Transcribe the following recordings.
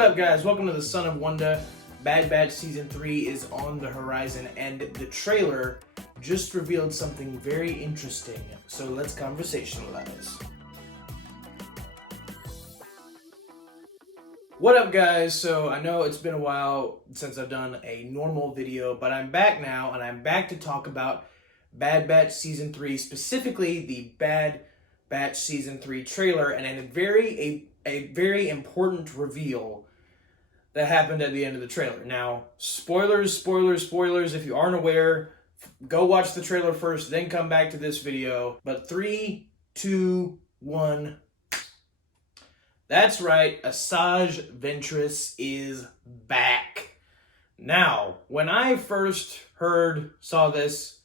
What up, guys? Welcome to the Son of Wanda. Bad Batch Season 3 is on the horizon, and the trailer just revealed something very interesting. So let's conversationalize. What up, guys? So I know it's been a while since I've done a normal video, but I'm back now, and I'm back to talk about Bad Batch Season 3, specifically the Bad Batch Season 3 trailer, and a very important reveal that happened at the end of the trailer. Now, spoilers, if you aren't aware, go watch the trailer first, then come back to this video. But 3, 2, 1. That's right, Asajj Ventress is back. Now, when I first saw this,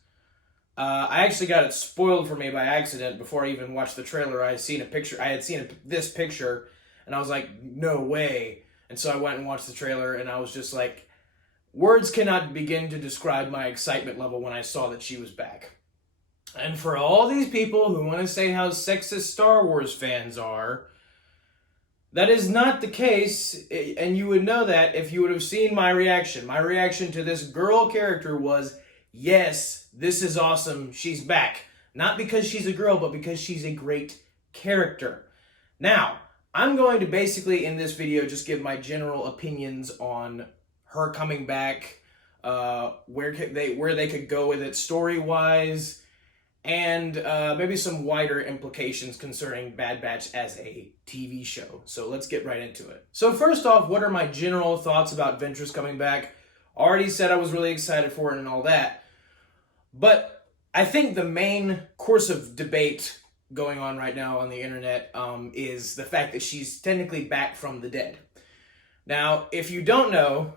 I actually got it spoiled for me by accident before I even watched the trailer. I had seen this picture, and I was like, no way. And so I went and watched the trailer, and I was just like, words cannot begin to describe my excitement level when I saw that she was back. And for all these people who want to say how sexist Star Wars fans are, that is not the case, and you would know that if you would have seen my reaction. My reaction to this girl character was, yes, this is awesome, she's back. Not because she's a girl, but because she's a great character. Now, I'm going to basically, in this video, just give my general opinions on her coming back, where they could go with it story-wise, and maybe some wider implications concerning Bad Batch as a TV show. So let's get right into it. So first off, what are my general thoughts about Ventress coming back? Already said I was really excited for it and all that. But I think the main course of debate going on right now on the internet is the fact that she's technically back from the dead. Now, if you don't know,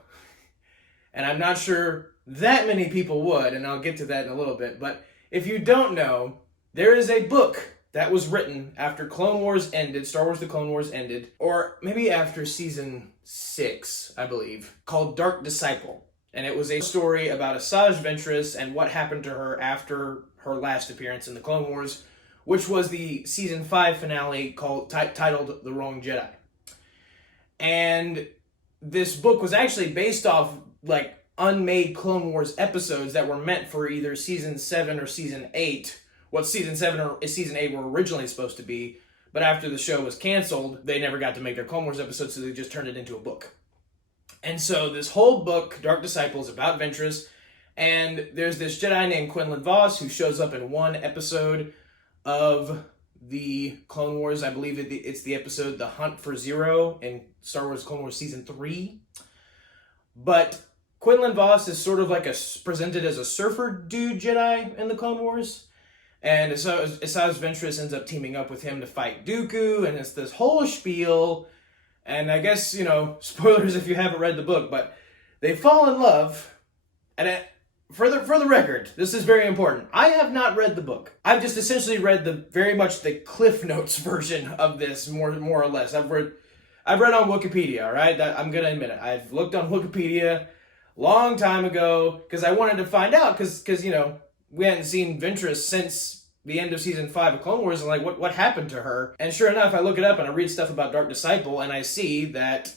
and I'm not sure that many people would, and I'll get to that in a little bit, but if you don't know, there is a book that was written after Clone Wars ended, Star Wars The Clone Wars ended, or maybe after Season 6, I believe, called Dark Disciple. And it was a story about Asajj Ventress and what happened to her after her last appearance in the Clone Wars, which was the Season 5 finale titled The Wrong Jedi. And this book was actually based off, like, unmade Clone Wars episodes that were meant for either Season 7 or Season 8. What Season 7 or Season 8 were originally supposed to be, but after the show was canceled, they never got to make their Clone Wars episodes, so they just turned it into a book. And so this whole book, Dark Disciple, is about Ventress, and there's this Jedi named Quinlan Vos who shows up in one episode of the Clone Wars. I believe it's the episode The Hunt for Zero in Star Wars Clone Wars Season 3. But Quinlan Vos is sort of like presented as a surfer dude Jedi in the Clone Wars. And so Asajj Ventress ends up teaming up with him to fight Dooku, and it's this whole spiel. And I guess, spoilers if you haven't read the book, but they fall in love. And for the record, this is very important. I have not read the book. I've just essentially read very much the Cliff Notes version of this, more or less. I've read on Wikipedia, all right? I'm going to admit it. I've looked on Wikipedia long time ago because I wanted to find out because we hadn't seen Ventress since the end of Season 5 of Clone Wars, and like, what happened to her? And sure enough, I look it up and I read stuff about Dark Disciple, and I see that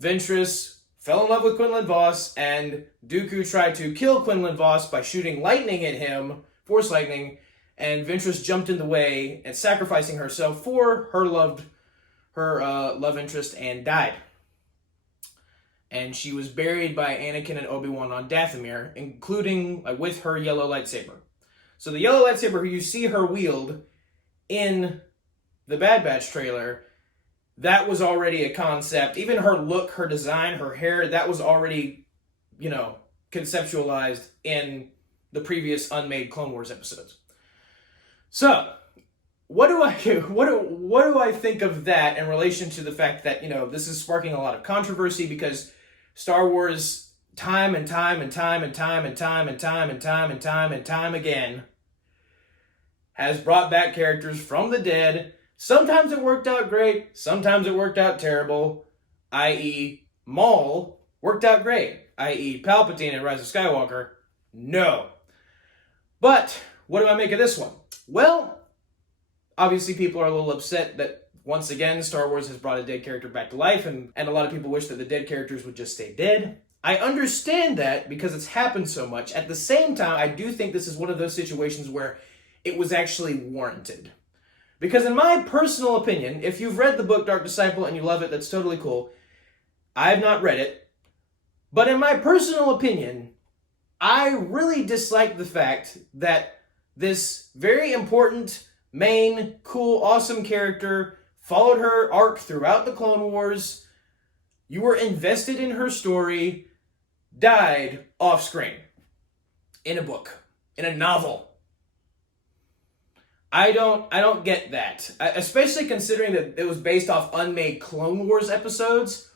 Ventress fell in love with Quinlan Vos, and Dooku tried to kill Quinlan Vos by shooting lightning at him, Force lightning, and Ventress jumped in the way and sacrificing herself for her love interest and died. And she was buried by Anakin and Obi-Wan on Dathomir, including with her yellow lightsaber. So the yellow lightsaber you see her wield in the Bad Batch trailer, that was already a concept. Even her look, her design, her hair, that was already, conceptualized in the previous unmade Clone Wars episodes. So, what do I think of that in relation to the fact that, this is sparking a lot of controversy because Star Wars time and time again has brought back characters from the dead. Sometimes it worked out great, sometimes it worked out terrible, i.e. Maul worked out great, i.e. Palpatine in Rise of Skywalker, no. But what do I make of this one? Well, obviously people are a little upset that Once again, Star Wars has brought a dead character back to life, and a lot of people wish that the dead characters would just stay dead. I understand that because it's happened so much. At the same time, I do think this is one of those situations where it was actually warranted. Because in my personal opinion, if you've read the book Dark Disciple and you love it, that's totally cool. I have not read it. But in my personal opinion, I really dislike the fact that this very important, main, cool, awesome character followed her arc throughout the Clone Wars. You were invested in her story, died off screen. In a book. In a novel. I don't get that. Especially considering that it was based off unmade Clone Wars episodes.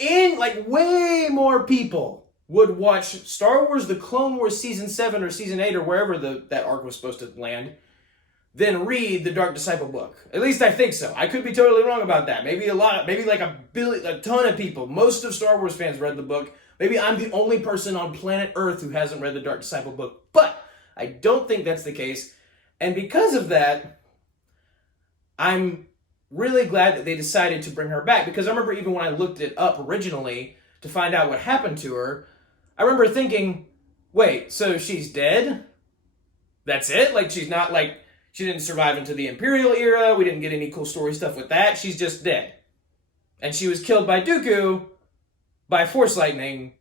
And like way more people would watch Star Wars The Clone Wars Season 7 or Season 8 or wherever that arc was supposed to land than read the Dark Disciple book. At least I think so. I could be totally wrong about that. Maybe like a ton of people. Most of Star Wars fans read the book. Maybe I'm the only person on planet Earth who hasn't read the Dark Disciple book. But I don't think that's the case. And because of that, I'm really glad that they decided to bring her back. Because I remember even when I looked it up originally to find out what happened to her, I remember thinking, wait, so she's dead? That's it? Like, she's not like, she didn't survive into the Imperial era. We didn't get any cool story stuff with that. She's just dead. And she was killed by Dooku by Force lightning.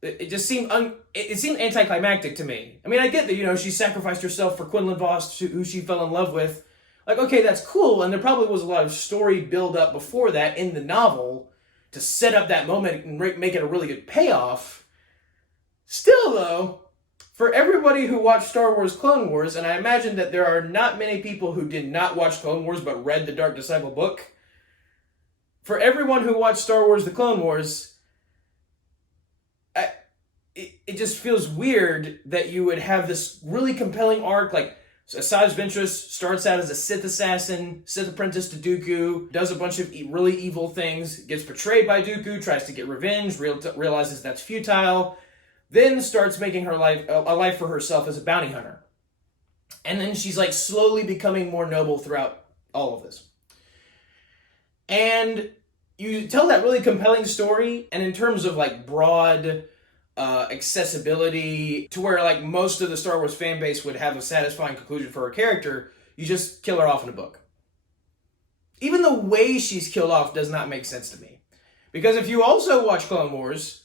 It just seemed it seemed anticlimactic to me. I mean, I get that, she sacrificed herself for Quinlan Vos, who she fell in love with. Like, okay, that's cool, and there probably was a lot of story build up before that in the novel to set up that moment and make it a really good payoff. Still, though, for everybody who watched Star Wars Clone Wars, and I imagine that there are not many people who did not watch Clone Wars but read the Dark Disciple book, for everyone who watched Star Wars The Clone Wars, it just feels weird that you would have this really compelling arc, like Asajj Ventress starts out as a Sith assassin, Sith apprentice to Dooku, does a bunch of really evil things, gets betrayed by Dooku, tries to get revenge, realizes that's futile, then starts making her life a life for herself as a bounty hunter. And then she's like slowly becoming more noble throughout all of this. And you tell that really compelling story, and in terms of like broad accessibility to where like most of the Star Wars fan base would have a satisfying conclusion for her character, you just kill her off in a book. Even the way she's killed off does not make sense to me. Because if you also watch Clone Wars,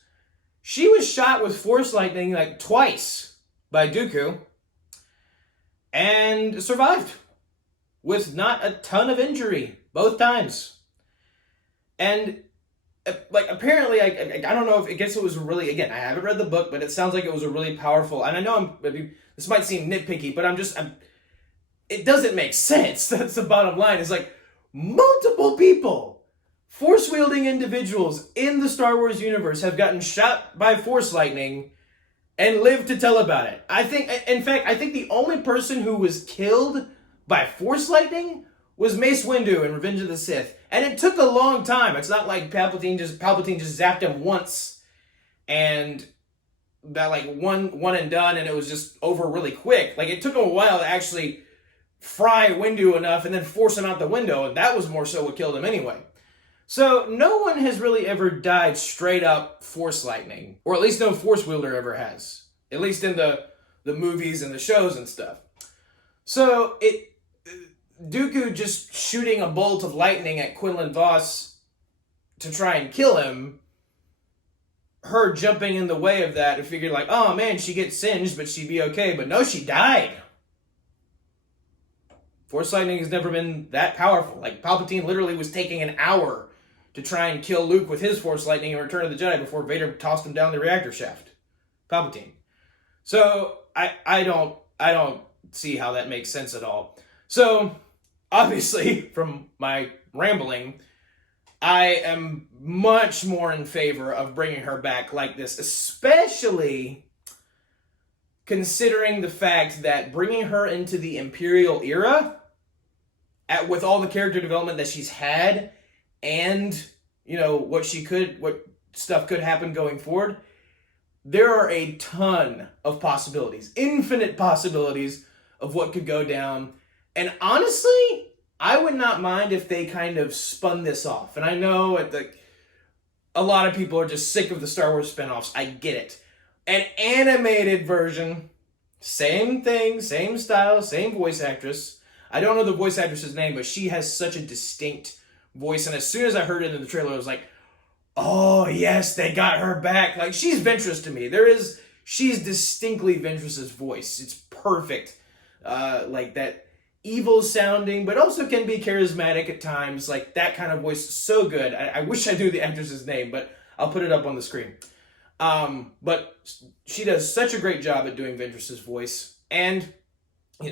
she was shot with Force lightning like twice by Dooku and survived with not a ton of injury both times. And like, apparently, I don't know if, I guess it was really, again, I haven't read the book, but it sounds like it was a really powerful, and I know this might seem nitpicky, but it doesn't make sense. That's the bottom line. It's like, multiple people, Force-wielding individuals in the Star Wars universe have gotten shot by Force lightning and lived to tell about it. I think the only person who was killed by Force lightning was Mace Windu in Revenge of the Sith. And it took a long time. It's not like Palpatine just zapped him once and that like one and done and it was just over really quick. Like, it took him a while to actually fry Windu enough and then force him out the window, and that was more so what killed him anyway. So no one has really ever died straight up Force lightning, or at least no Force wielder ever has. At least in the movies and the shows and stuff. So Dooku just shooting a bolt of lightning at Quinlan Vos to try and kill him, her jumping in the way of that and figured like, oh man, she gets singed, but she'd be okay. But no, she died. Force lightning has never been that powerful. Like, Palpatine literally was taking an hour to try and kill Luke with his Force lightning in Return of the Jedi before Vader tossed him down the reactor shaft. Palpatine. So I don't see how that makes sense at all. So obviously, from my rambling, I am much more in favor of bringing her back like this, especially considering the fact that bringing her into the Imperial era, with all the character development that she's had, and, what stuff could happen going forward, there are a ton of possibilities, infinite possibilities of what could go down. And honestly, I would not mind if they kind of spun this off. And I know a lot of people are just sick of the Star Wars spinoffs. I get it. An animated version, same thing, same style, same voice actress. I don't know the voice actress's name, but she has such a distinct voice. And as soon as I heard it in the trailer, I was like, oh, yes, they got her back. Like, she's Ventress to me. She's distinctly Ventress's voice. It's perfect. Like that evil sounding, but also can be charismatic at times. Like that kind of voice, so good. I wish I knew the actress's name, but I'll put it up on the screen. But she does such a great job at doing Ventress's voice, and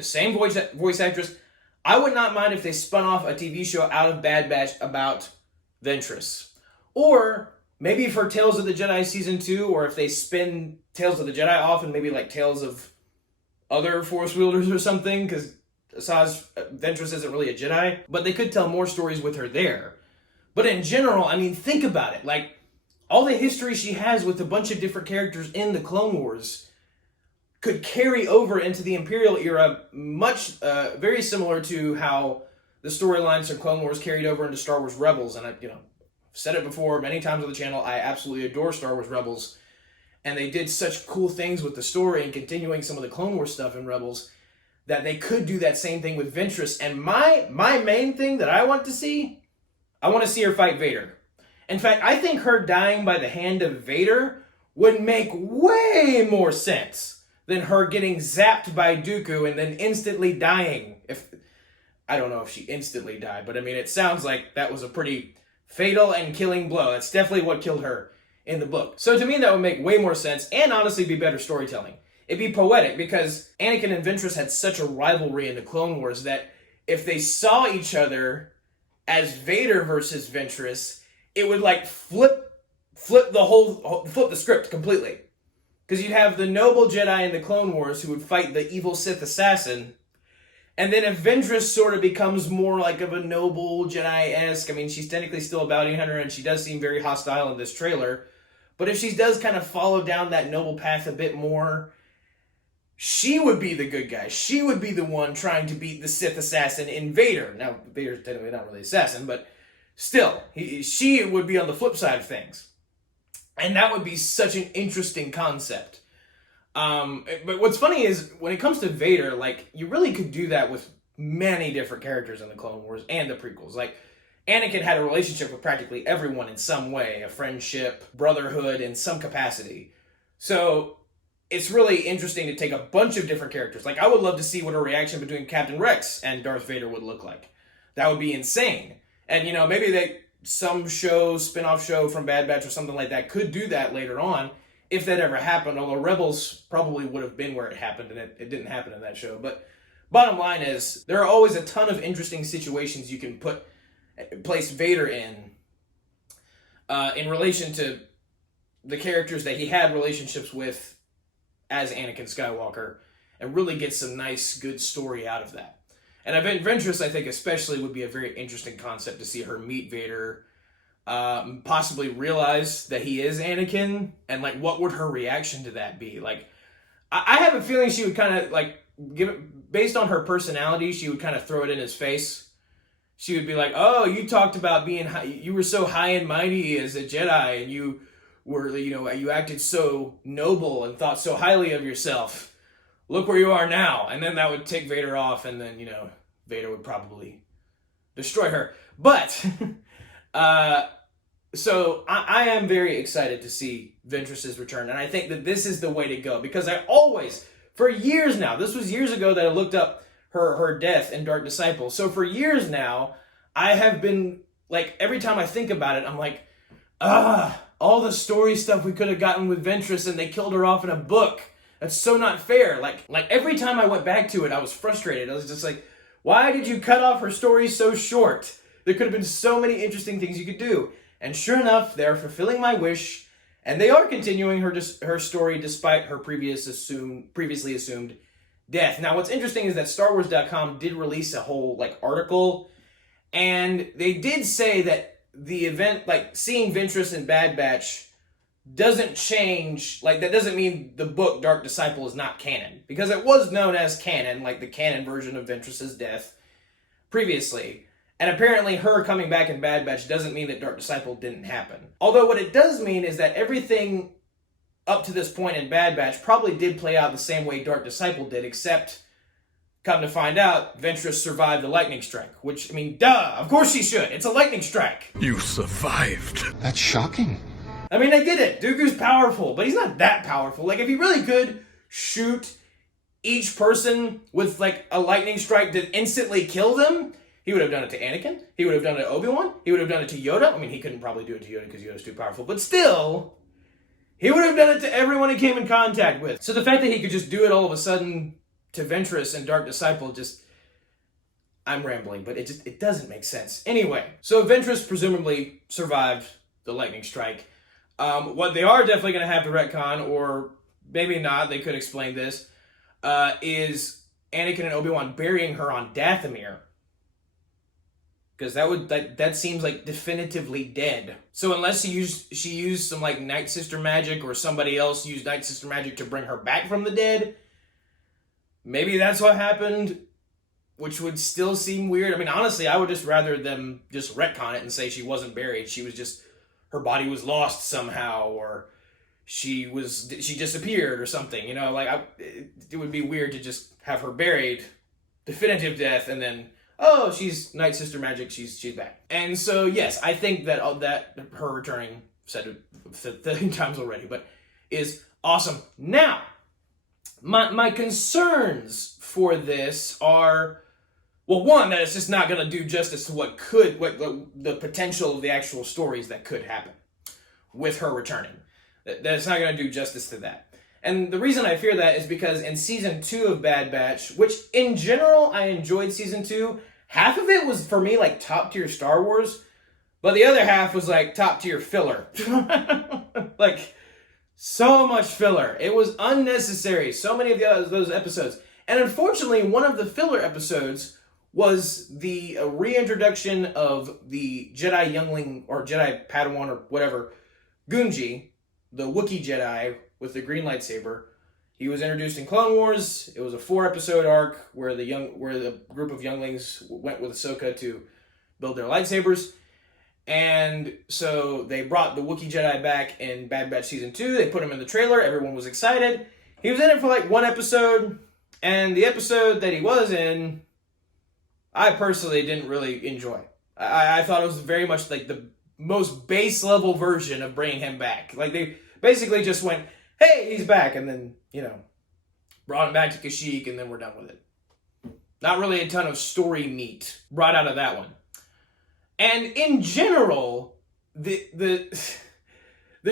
same voice actress. I would not mind if they spun off a TV show out of Bad Batch about Ventress, or maybe for Tales of the Jedi Season 2, or if they spin Tales of the Jedi off and maybe like Tales of other Force wielders or something, because Ventress isn't really a Jedi, but they could tell more stories with her there. But in general, I mean, think about it. Like, all the history she has with a bunch of different characters in the Clone Wars could carry over into the Imperial era, very similar to how the storylines from Clone Wars carried over into Star Wars Rebels. And I've said it before many times on the channel, I absolutely adore Star Wars Rebels. And they did such cool things with the story and continuing some of the Clone Wars stuff in Rebels that they could do that same thing with Ventress. And my main thing that I want to see, I want to see her fight Vader. In fact, I think her dying by the hand of Vader would make way more sense than her getting zapped by Dooku and then instantly dying. I don't know if she instantly died, but I mean, it sounds like that was a pretty fatal and killing blow. That's definitely what killed her in the book. So to me, that would make way more sense and honestly be better storytelling. It'd be poetic because Anakin and Ventress had such a rivalry in the Clone Wars that if they saw each other as Vader versus Ventress, it would like flip the script completely. Because you'd have the noble Jedi in the Clone Wars who would fight the evil Sith assassin. And then if Ventress sort of becomes more like of a noble Jedi-esque, I mean, she's technically still a bounty hunter and she does seem very hostile in this trailer. But if she does kind of follow down that noble path a bit more, she would be the good guy. She would be the one trying to beat the Sith assassin in Vader. Now, Vader's technically not really assassin, but still, she would be on the flip side of things. And that would be such an interesting concept. But what's funny is, when it comes to Vader, like, you really could do that with many different characters in the Clone Wars and the prequels. Like, Anakin had a relationship with practically everyone in some way, a friendship, brotherhood in some capacity. So it's really interesting to take a bunch of different characters. Like, I would love to see what a reaction between Captain Rex and Darth Vader would look like. That would be insane. And, maybe some spin-off show from Bad Batch or something like that could do that later on, if that ever happened, although Rebels probably would have been where it happened, and it didn't happen in that show. But bottom line is, there are always a ton of interesting situations you can place Vader in relation to the characters that he had relationships with as Anakin Skywalker, and really get some nice, good story out of that. And Ventress, I think, especially would be a very interesting concept to see her meet Vader, possibly realize that he is Anakin, and like, what would her reaction to that be? Like, I have a feeling she would kind of like give it, based on her personality, she would kind of throw it in his face. She would be like, "Oh, you talked about being high, you were so high and mighty as a Jedi, and you were, you acted so noble and thought so highly of yourself. Look where you are now." And then that would tick Vader off, and then, Vader would probably destroy her. But, so I am very excited to see Ventress's return, and I think that this is the way to go, because I always, for years now, this was years ago that I looked up her death in Dark Disciple. So for years now, I have been, like, every time I think about it, I'm like, all the story stuff we could have gotten with Ventress, and they killed her off in a book. That's so not fair. Like every time I went back to it, I was frustrated. I was just like, why did you cut off her story so short? There could have been so many interesting things you could do. And sure enough, they're fulfilling my wish, and they are continuing her story despite her previously assumed death. Now, what's interesting is that StarWars.com did release a whole article, and they did say that the event, seeing Ventress in Bad Batch, doesn't change, that doesn't mean the book Dark Disciple is not canon, because it was known as canon, the canon version of Ventress's death previously. And apparently her coming back in Bad Batch doesn't mean that Dark Disciple didn't happen. Although what it does mean is that everything up to this point in Bad Batch probably did play out the same way Dark Disciple did, except, come to find out, Ventress survived the lightning strike. Which, I mean, duh, of course she should. It's a lightning strike. You survived. That's shocking. I mean, I get it. Dooku's powerful, but he's not that powerful. Like, if he really could shoot each person with, like, a lightning strike that instantly kill them, he would have done it to Anakin. He would have done it to Obi-Wan. He would have done it to Yoda. I mean, he couldn't probably do it to Yoda because Yoda's too powerful. But still, he would have done it to everyone he came in contact with. So the fact that he could just do it all of a sudden to Ventress and Dark Disciple just... I'm rambling, but it doesn't make sense. Anyway, so Ventress presumably survived the lightning strike. What they are definitely going to have to retcon, or maybe not, they could explain this, is Anakin and Obi-Wan burying her on Dathomir. Because that seems like definitively dead. So unless she used some like Night Sister magic, or somebody else used Night Sister magic to bring her back from the dead, maybe that's what happened, which would still seem weird. I mean, honestly, I would just rather them just retcon it and say she wasn't buried. She was just, her body was lost somehow, or she disappeared or something. You know, like it would be weird to just have her buried, definitive death, and then, oh, she's Night Sister magic, she's back. And so, yes, I think that her returning, said it 30 times already, but is awesome. Now, my concerns for this are, well, one, that it's just not going to do justice to what the potential of the actual stories that could happen with her returning. That it's not going to do justice to that. And the reason I fear that is because in Season 2 of Bad Batch, which in general I enjoyed Season 2, half of it was for me like top tier Star Wars, but the other half was like top tier filler. Like, so much filler. It was unnecessary. So many of those episodes. And unfortunately, one of the filler episodes was the reintroduction of the Jedi youngling, or Jedi Padawan, or whatever, Gunji, the Wookiee Jedi with the green lightsaber. He was introduced in Clone Wars. It was a 4-episode arc where the group of younglings went with Ahsoka to build their lightsabers. And so they brought the Wookiee Jedi back in Bad Batch Season 2. They put him in the trailer. Everyone was excited. He was in it for like one episode. And the episode that he was in, I personally didn't really enjoy. I thought it was very much like the most base level version of bringing him back. Like, they basically just went, hey, he's back. And then, brought him back to Kashyyyk, and then we're done with it. Not really a ton of story meat brought out of that one. And in general, the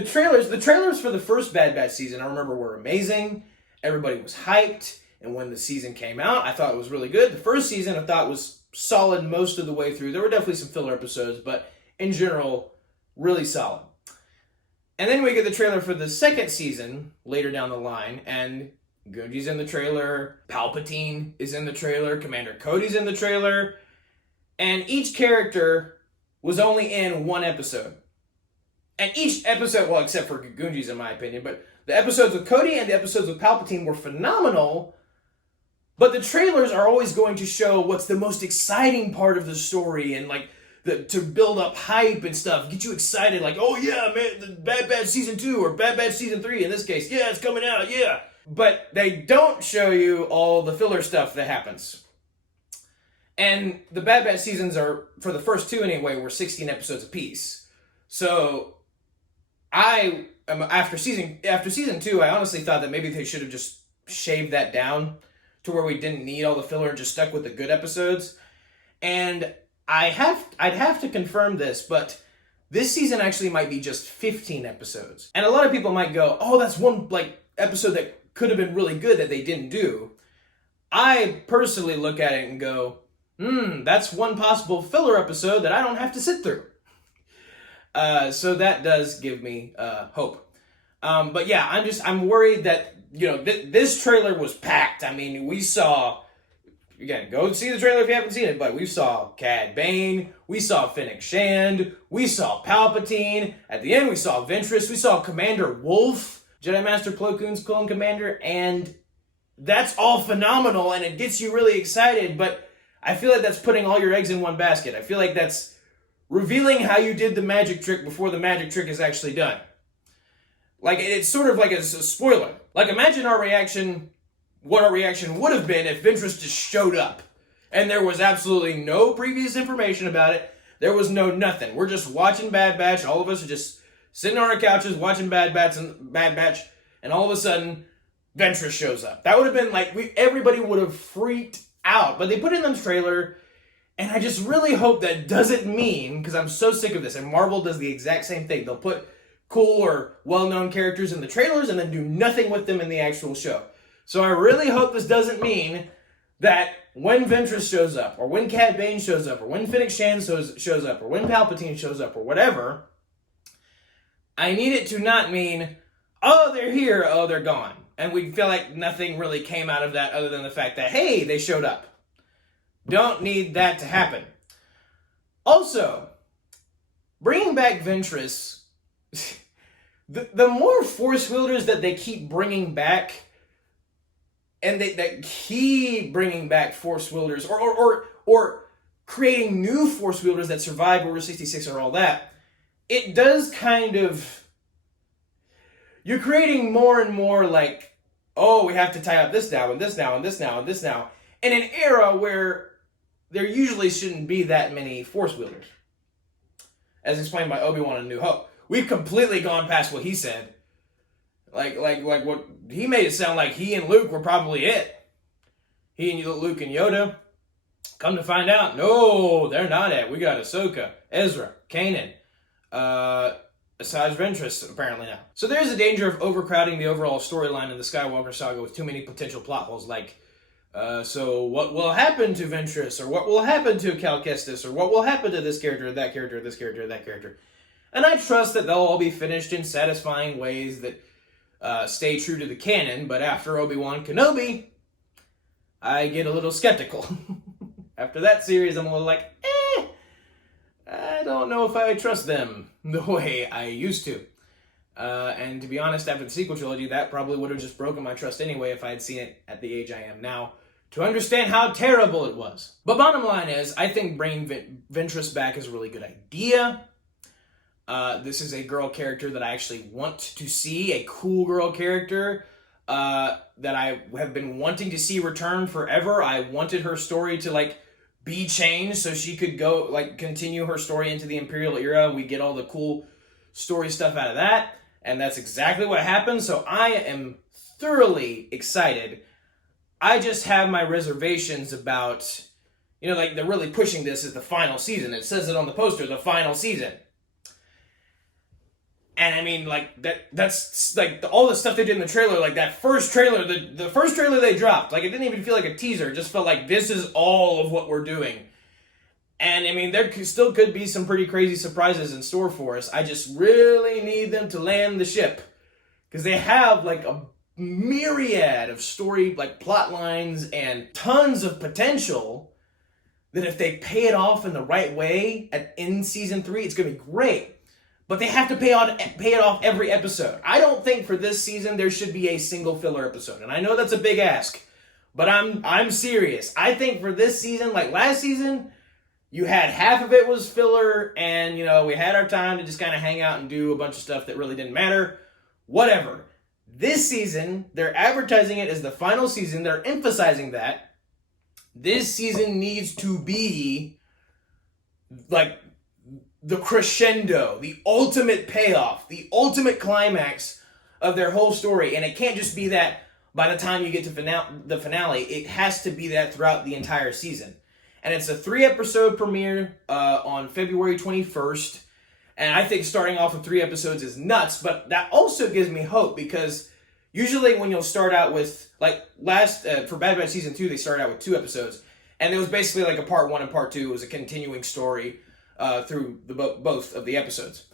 trailers for the first Bad Batch season, I remember, were amazing. Everybody was hyped. And when the season came out, I thought it was really good. The first season, I thought, was solid most of the way through. There were definitely some filler episodes, but in general, really solid. And then we get the trailer for the second season later down the line, and Gunji's in the trailer, Palpatine is in the trailer, Commander Cody's in the trailer, and each character was only in one episode. And each episode, well, except for Gunji's in my opinion, but the episodes with Cody and the episodes with Palpatine were phenomenal, but the trailers are always going to show what's the most exciting part of the story, and like to build up hype and stuff, get you excited, like, oh yeah, man, the Bad Batch Season 2 or Bad Batch Season 3 in this case, yeah, it's coming out, yeah. But they don't show you all the filler stuff that happens. And the Bad Batch seasons are, for the first two anyway, were 16 episodes apiece. So after season 2, I honestly thought that maybe they should have just shaved that down to where we didn't need all the filler and just stuck with the good episodes. And I'd have to confirm this, but this season actually might be just 15 episodes. And a lot of people might go, oh, that's one episode that could have been really good that they didn't do. I personally look at it and go, that's one possible filler episode that I don't have to sit through. So that does give me hope. But yeah, I'm worried that, this trailer was packed. I mean, we saw, again, go see the trailer if you haven't seen it, but we saw Cad Bane, we saw Fennec Shand, we saw Palpatine, at the end we saw Ventress, we saw Commander Wolf, Jedi Master Plo Koon's clone commander, and that's all phenomenal, and it gets you really excited, but I feel like that's putting all your eggs in one basket. I feel like that's revealing how you did the magic trick before the magic trick is actually done. Like, it's sort of like a spoiler. Like, imagine what our reaction would have been if Ventress just showed up. And there was absolutely no previous information about it. There was no nothing. We're just watching Bad Batch. All of us are just sitting on our couches watching Bad Batch, and all of a sudden, Ventress shows up. That would have been like, everybody would have freaked out. But they put it in the trailer, and I just really hope that doesn't mean, because I'm so sick of this, and Marvel does the exact same thing. They'll put cool or well-known characters in the trailers and then do nothing with them in the actual show. So I really hope this doesn't mean that when Ventress shows up, or when Cad Bane shows up, or when Fennec Shand shows up, or when Palpatine shows up, or whatever, I need it to not mean, oh, they're here, oh, they're gone. And we feel like nothing really came out of that other than the fact that, hey, they showed up. Don't need that to happen. Also, bringing back Ventress, the more Force wielders that they keep bringing back, and that keep bringing back Force wielders, or creating new Force wielders that survive Order 66 or all that, it does kind of... You're creating more and more like, oh, we have to tie up this now, and this now, and this now, and this now, in an era where there usually shouldn't be that many Force wielders. As explained by Obi-Wan in New Hope. We've completely gone past what he said. Like what he made it sound like he and Luke were probably it. He and Luke and Yoda. Come to find out, no, they're not it. We got Ahsoka, Ezra, Kanan, Asajj Ventress apparently now. So there's a danger of overcrowding the overall storyline in the Skywalker saga with too many potential plot holes, like, so what will happen to Ventress, or what will happen to Cal Kestis, or what will happen to this character, that character, this character, that character. And I trust that they'll all be finished in satisfying ways that stay true to the canon, but after Obi-Wan Kenobi, I get a little skeptical. After that series, I'm a little like, I don't know if I trust them the way I used to. And to be honest, after the sequel trilogy, that probably would have just broken my trust anyway if I had seen it at the age I am now, to understand how terrible it was. But bottom line is, I think bringing Ventress back is a really good idea. This is a girl character that I actually want to see, a cool girl character that I have been wanting to see return forever. I wanted her story to be changed so she could go continue her story into the Imperial era. We get all the cool story stuff out of that, and that's exactly what happened. So I am thoroughly excited. I just have my reservations about, they're really pushing this as the final season. It says it on the poster, the final season. And I mean, that's all the stuff they did in the trailer, that first trailer, the first trailer they dropped, it didn't even feel like a teaser. It just felt like this is all of what we're doing. And I mean, there still could be some pretty crazy surprises in store for us. I just really need them to land the ship. Because they have a myriad of story, plot lines and tons of potential that if they pay it off in the right way in season 3, it's going to be great. But they have to pay it off every episode. I don't think for this season there should be a single filler episode. And I know that's a big ask, but I'm serious. I think for this season, last season, you had half of it was filler, and we had our time to just kind of hang out and do a bunch of stuff that really didn't matter. Whatever. This season, they're advertising it as the final season. They're emphasizing that. This season needs to be the crescendo, the ultimate payoff, the ultimate climax of their whole story. And it can't just be that by the time you get to the finale. It has to be that throughout the entire season. And it's a 3-episode premiere on February 21st. And I think starting off with 3 episodes is nuts, but that also gives me hope, because usually when you'll start out with, for Bad Batch Season 2, they started out with 2 episodes. And it was basically a part 1 and part 2. It was a continuing story through both of the episodes.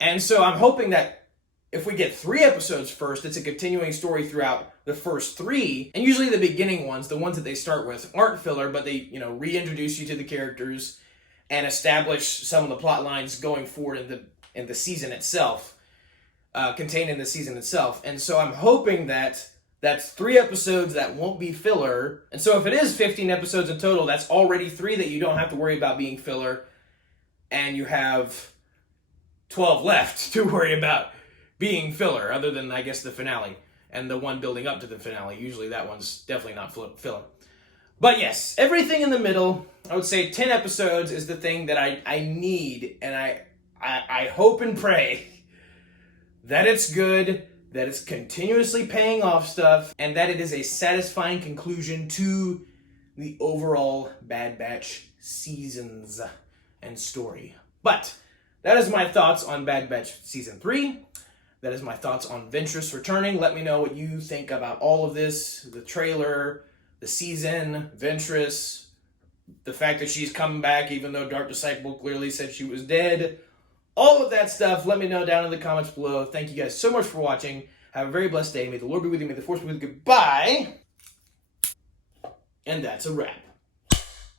And so I'm hoping that if we get 3 episodes first, it's a continuing story throughout the first 3. And usually the beginning ones, the ones that they start with, aren't filler, but they, reintroduce you to the characters and establish some of the plot lines going forward in the season itself, contained in the season itself. And so I'm hoping that That's 3 episodes that won't be filler. And so if it is 15 episodes in total, that's already 3 that you don't have to worry about being filler. And you have 12 left to worry about being filler, other than, I guess, the finale and the one building up to the finale. Usually that one's definitely not filler. But yes, everything in the middle, I would say 10 episodes is the thing that I need, and I hope and pray that it's good, that it's continuously paying off stuff, and that it is a satisfying conclusion to the overall Bad Batch seasons and story. But that is my thoughts on Bad Batch Season 3. That is my thoughts on Ventress returning. Let me know what you think about all of this, the trailer, the season, Ventress, the fact that she's coming back even though Dark Disciple clearly said she was dead. All of that stuff, let me know down in the comments below. Thank you guys so much for watching. Have a very blessed day. May the Lord be with you. May the Force be with you. Goodbye. And that's a wrap.